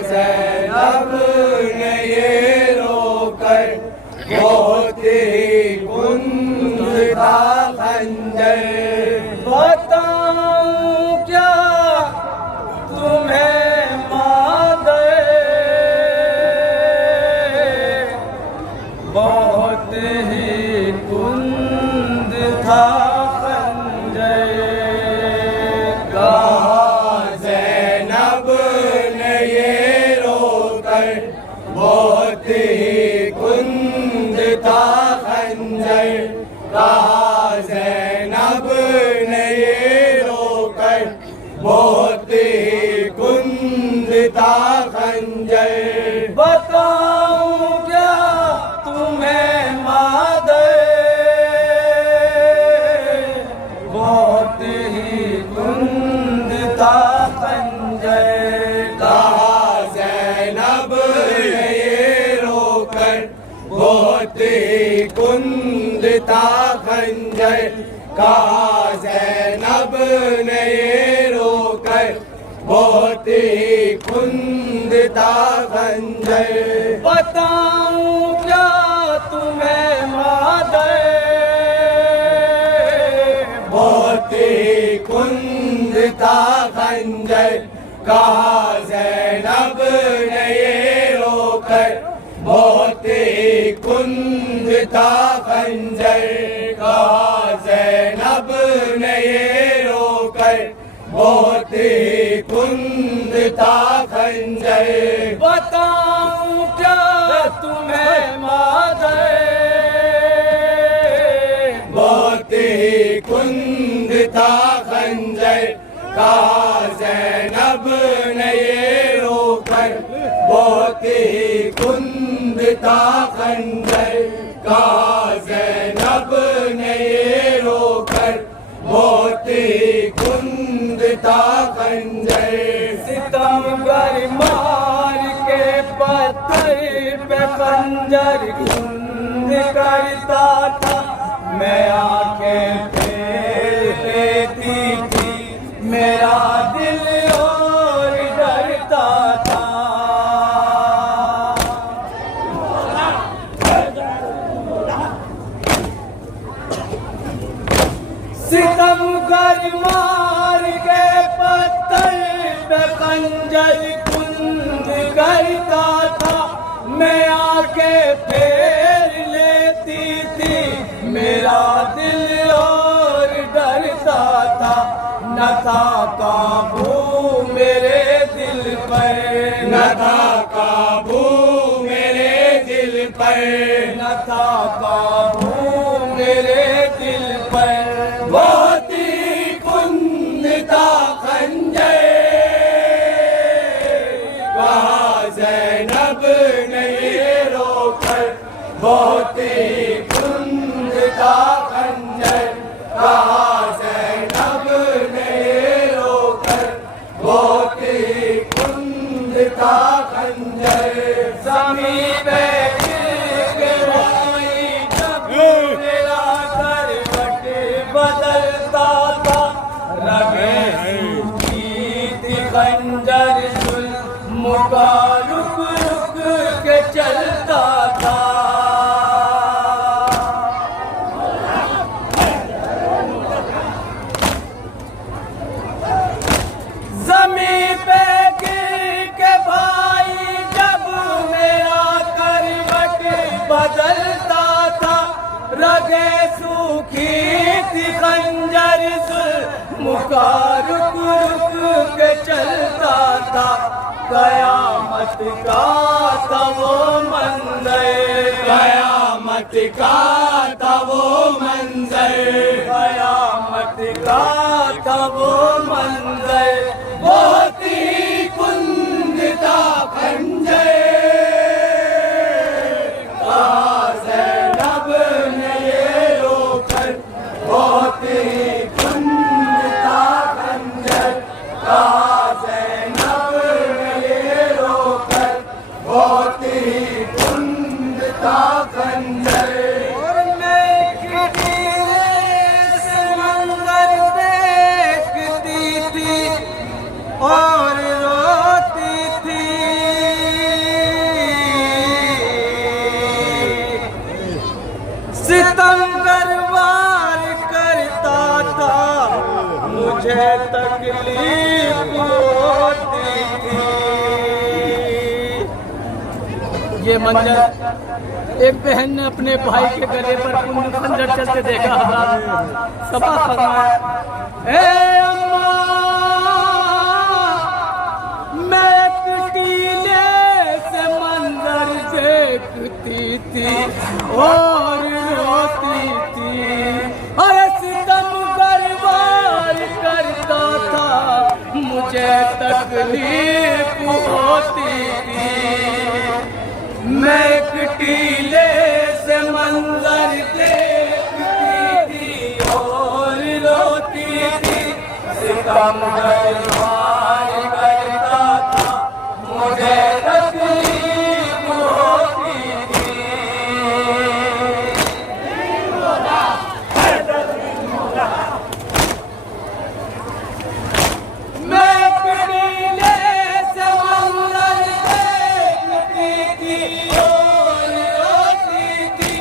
ज़ैनब ने ये रोकर बहुत ही कुंद था खंजर। बताऊं क्या तुम्हें मादर, बहुत ही कुंद था खंजर। बहुत ही कुंद था खंजर। कहा ज़ैनब ने ये रोकर बहुत ही कुंद था खंजर। बताऊं क्या तुम्हें मादर, बहुत ही कुंद था खंजर। बहुत ही कुंद था खंजर। कहा ज़ैनब ने ये रोकर बहुत ही कुंद था खंजर। बताऊं क्या तुम्हें मादर, बहुत ही कुंद था खंजर। कहा ज़ैनब ने ये रोकर बहुत ही कुंद था खंजर। कहा ज़ैनब ने ये रोकर बहुत ही कुंद था खंजर। बताऊं क्या तुम्हें मादर, बहुत ही कुंद था खंजर। कहा ज़ैनब ने ये रोकर बहुत ही कुंद था खंजर। कहा ज़ैनब ने ये रोकर बहुत ही कुंद था खंजर। सितमगर मार के पत्थर पे खंजर कुंद करता था। मैं आंखें फेर लेती थी, मेरा दिल और डरता था। सितमगर मार के पत्थर पे खंजर कुंद करता था। मैं आंखें फेर लेती थी, मेरा दिल और डरता था। न था काबू मेरे दिल पर, न था काबू मेरे दिल पर, न था काबू मेरे दिल पर। बहुत ही कुंद था खंजर। कहा ज़ैनब ने ये रोकर बहुत ही कुंद था खंजर। कहा ज़ैनब ने ये रोकर बहुत ही कुंद था खंजर। ज़मीन पे बदलता था, रगे सूखी थी खंजर जुल्म का रुक रुक के चलता था। ज़मीन पे गिर के भाई जब मेरा करवट बदलता था, रगे सूखी थी खंजर मुका रुक रुक के चलता था। कयामत का था वो मंजर, कयामत का था वो मंजर, कयामत का था वो मंजर। बहुत ही कुंद था खंजर। कहा ज़ैनब ने ये रोकर बहुत ही कुंद था खंजर। कहा ज़ैनब ने ये रोकर बहुत ही कुंद था खंजर। और मैं किसी से मंजर देखती थी, ये मंजर एक बहन ने अपने भाई के गले पर पुण्य खंजर चलते देखा। हजरत सबा फरमाया, ए अम्मा, मैं एक टीले से मंजर देखती थी और रोती थी, और सितम बर्बाद करता था, मुझे तकलीफ होती थी। मैं एक टीले से मंजर देखती थी और रोती थी, सितम बर्बाद करता था, मुझे तकलीफ होती थी। मैं एक टीले से मंजर देखती थी और रोती थी,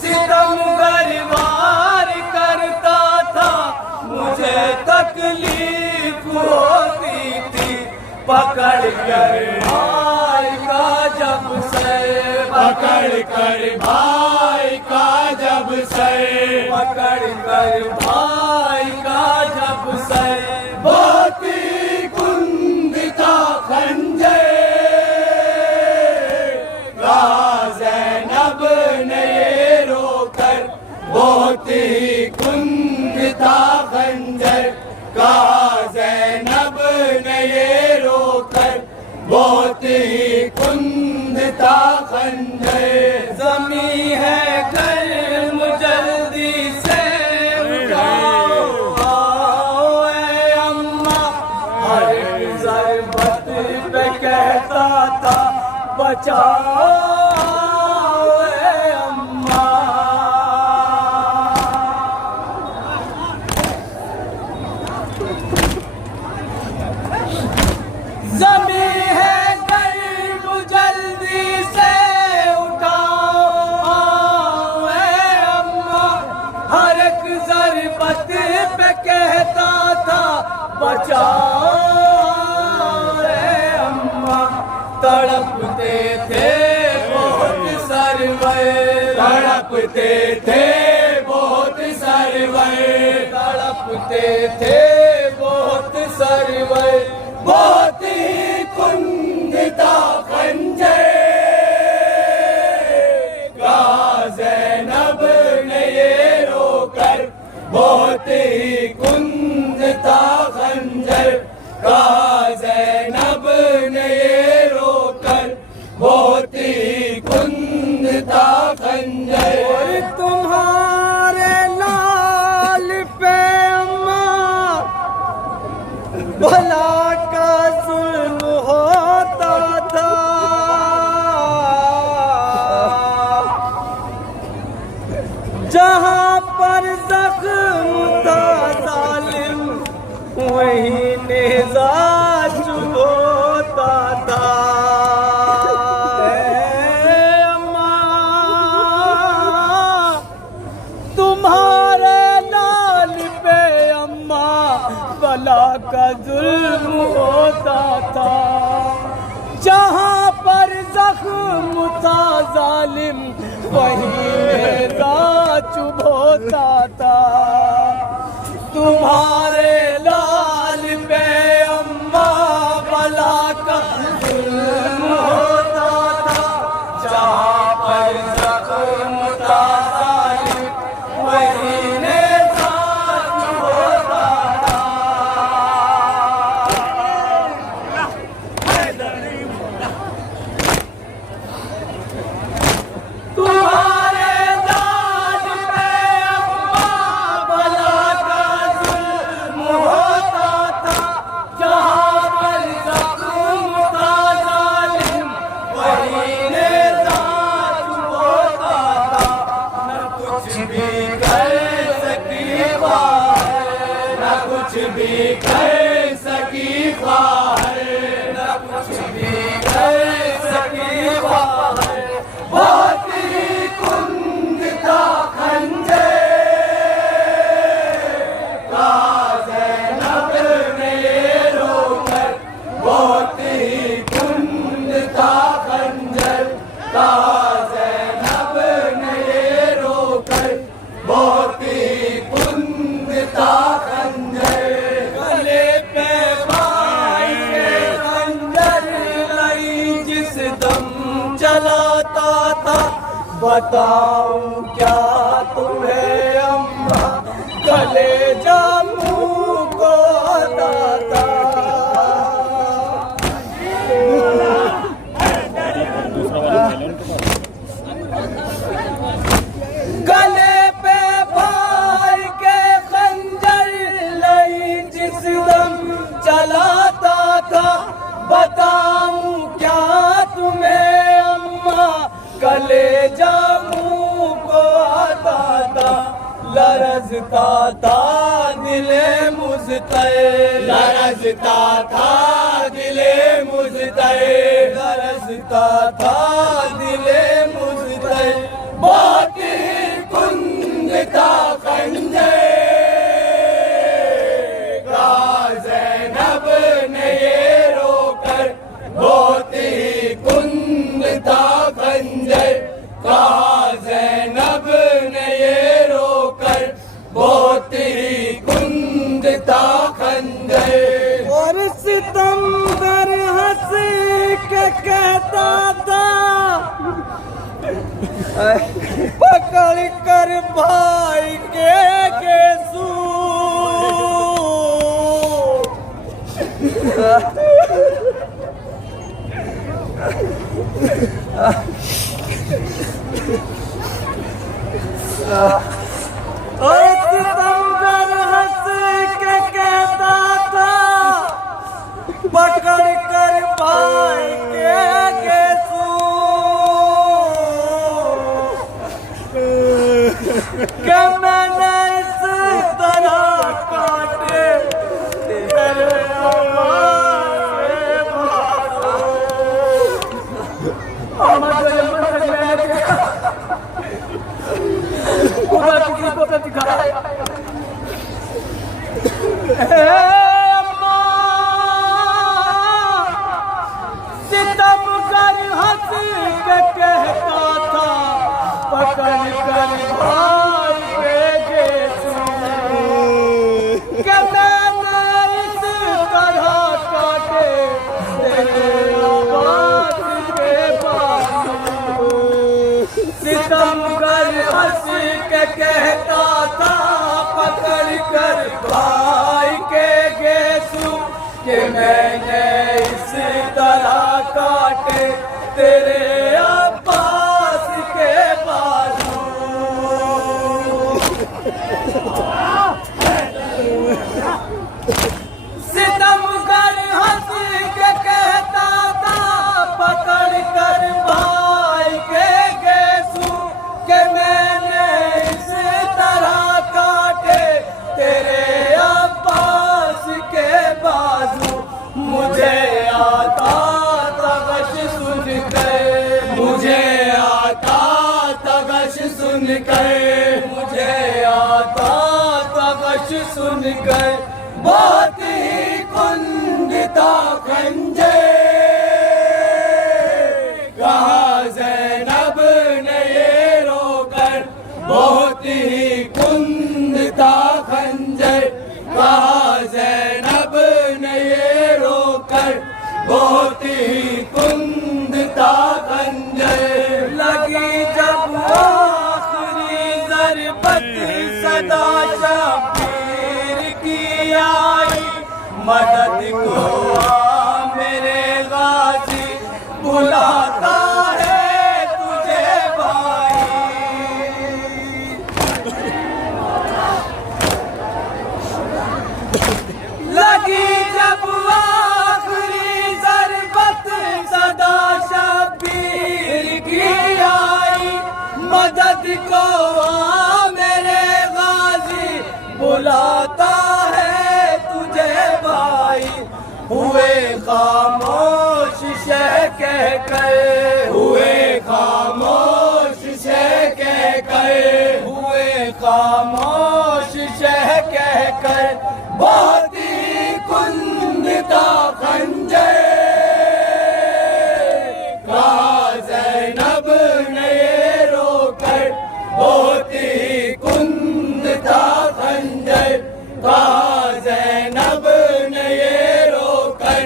सितम बर्बाद करता था, मुझे तकलीफ होती थी। पकड़ कर भाई का जब सर, पकड़ कर भाई का जब सर, पकड़ कर भाई का जब सर, बहुत ही कुंदिता खंजर, कहा ज़ैनब ने ये रोकर, बहुत ही कुंदिता खंजर, कहा ज़ैनब ने ये रोकर, बहुत ही कुंदिता खंजर। ज़मीं है गर्म जल्दी से उठाओ, ए अम्मा, हर एक ज़रबत पे कहता था, बचाओ ए अम्मा। ज़मीं है गर्म जल्दी से उठाओ, ए अम्मा, हर एक ज़रबत पे कहता था, बचाओ ए अम्मा। तड़पते थे बहुत सरवर, तड़पते थे बहुत सरवर, तड़पते थे बहुत सरवर, बहुत ही कुंदिता खंजर, कहा ज़ैनब ने ये रोकर, बहुत ही कुंदिता खंजर, कहा ज़ैनब ने ये रोकर, बहुत ही कुंदिता खंजर। और तुम्हारे लाल पे अम्मा भला का जुल्म होता था, जहाँ पर जख्म था जालिम, वहीं नेज़ा चुभ होता था। ए अम्मा, तुम्हारे लाल पे अम्मा भला का जुल्म होता था, जहाँ पर जख्म था जालिम, वहीं नेज़ा चुभ होता था। तुम्हारे लाल पे अम्मा भला का जुल्म होता था, जहाँ पर जख्म था जालिम, वहीं नेज़ा चुभ होता था। तुम्हारे लाल पे अम्मा भला का जुल्म बताऊं क्या तुम्हें अम्मा कलेजा मुंह को दाता। गले पे भाई के खंजर लई जिस दम चलाता था, बताऊं क्या तुम्हें अम्मा कलेजा मुंह को आता था। लरजता था दिले मुझतै, लरजता था दिले मुझतै, लरजता था दिले मुझतै। बहुत ही कुंद था खंजर का ज़ैनब ने ये रोकर, बहुत ही कुंद था खंजर का ज़ैनब ने ये रोकर, बहुत ही कुंद था खंजर। और सितमगर हंस के कहता था, पकड़ कर भाई के गेसू। और सितमगर हंस के कहता था, पकड़ कर भाई के गेसू। क्या मैंने इस तरह काटे तेरे सितमगर हंस के कहता था, पकड़ कर भाई के गेसू। क्या मैंने इस तरह काटे तेरे आवाज़ के बाजू। सितमगर हंस के कहता था, पकड़ कर भाई के गेसू। कि मैंने इस तरह काटे तेरे अब्बास के बाजू। सितमगर हंस के कहता था, पकड़ कर भाई के गेसू। कि मैंने इस तरह काटे तेरे अब्बास के बाजू। मुझे आता था गश सुन कर, मुझे आता था गश सुन कर, मुझे आता था गश सुन कर। बहुत ही कुंद था खंजर कहा ज़ैनब ने ये रोकर, बहुत ही कुंद था खंजर कहा ज़ैनब ने ये रोकर, बहुत ही कुंद था खंजर। लगी जब आखिरी ज़रबत सदा शब्बीर की आई, मदद को आ मेरे गाजी बुलाता है तुझे भाई। लगी जब आखिरी ज़रबत सदा शब्बीर की आई, मदद को आ मेरे गाजी बुलाता है तुझे भाई। हुए खामोश शह कह कर, हुए खामोश शह कह कर, हुए खामोश शह कह कर। बहुत ही कुंद था खंजर कहा ज़ैनब ने ये रोकर, बहुत ही कुंद था खंजर कहा ज़ैनब ने ये रोकर,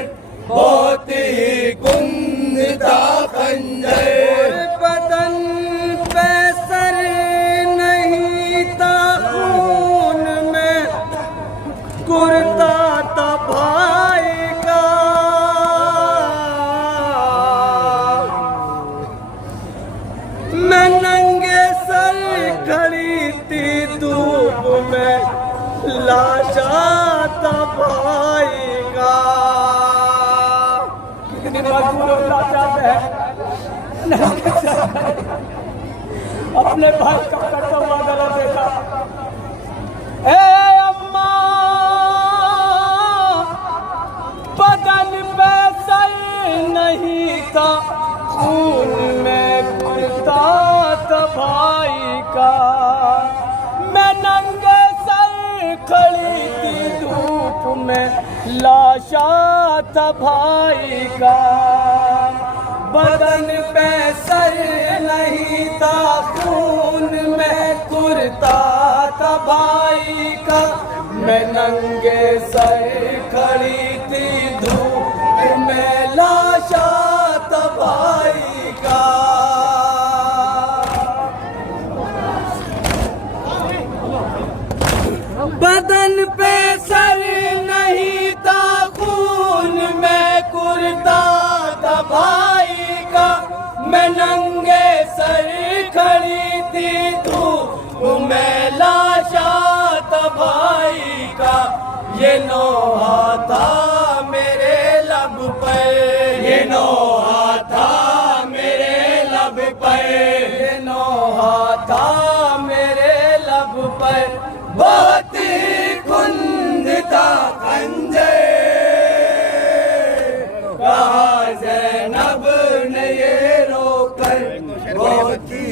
बहुत ही कुंद था खंजर। बदन पे लाचात भाई का। कितनी मजबूर और लाचार है, अपने भाई का करता हुआ गला देखा। ए अम्मा, बदन पे सर नहीं था, खून में कुर्ता था भाई का। मैं नंगे सर खड़ी थी धूप में, लाशा था भाई का। बदन पे सर नहीं था, खून में कुर्ता था भाई का। मैं नंगे सर खड़ी थी धूप में, लाशा था भाई का। बदन पे सर नहीं था, खून में कुर्ता था भाई का। मैं नंगे सर खड़ी थी धूप में, लाशा था भाई का। ये नोहा था मेरे लब पे, ये नोहा था मेरे लब पे, ये नोहा था मेरे लब पे। बहुत ही खुंद था खंजर, कहा ज़ैनब ने ये रोकर बहुत ही